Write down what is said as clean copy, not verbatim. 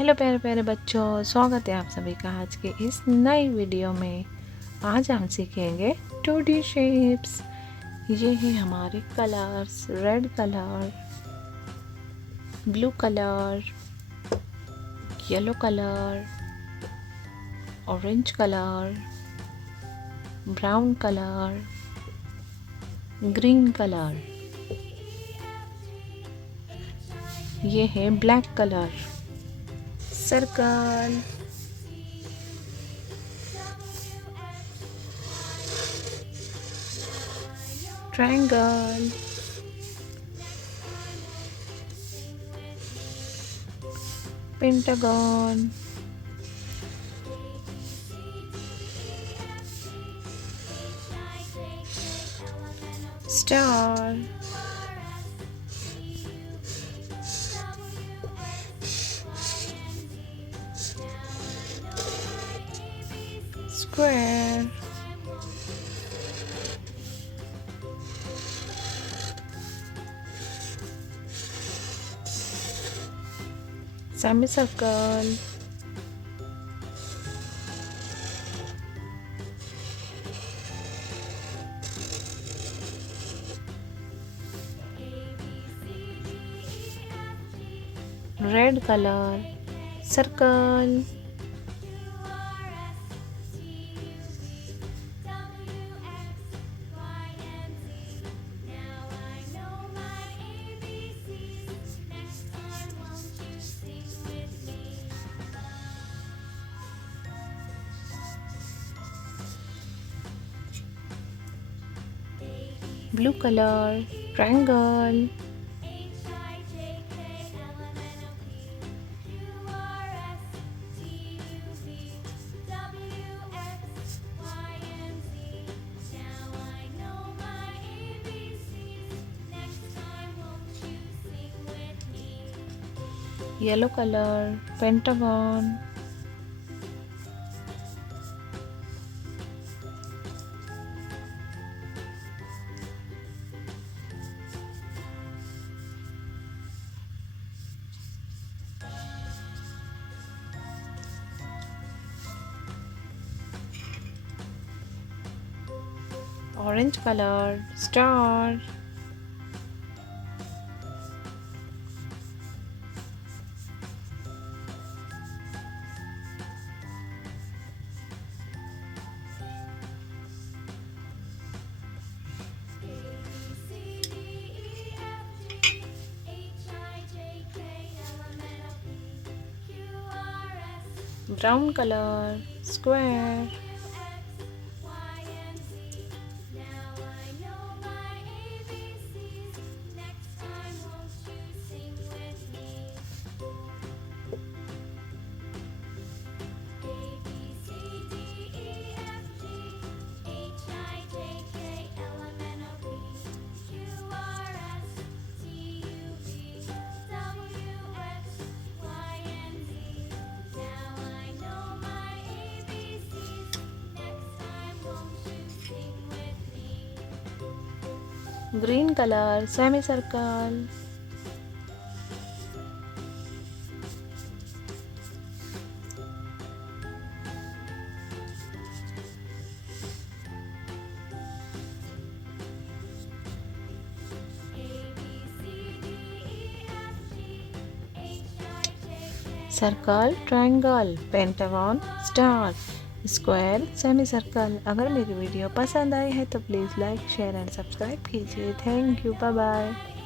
Hello प्यारे प्यारे बच्चों, स्वागत है आप सभी का आज के इस नई वीडियो में। आज हम सीखेंगे 2D शेप्स। ये है हमारे colours, red colour, blue colour, yellow colour, orange colour, brown colour, green colour. ये है black colour. Circle, triangle, pentagon, star, square, semicircle, red color, circle, blue color, triangle, yellow color, pentagon, orange color, star, brown color, square, green color, semicircle, circle, triangle, pentagon, star, square, semi circle. अगर मेरी video पसंद आई है तो please like, share and subscribe कीजिए। Thank you, bye bye.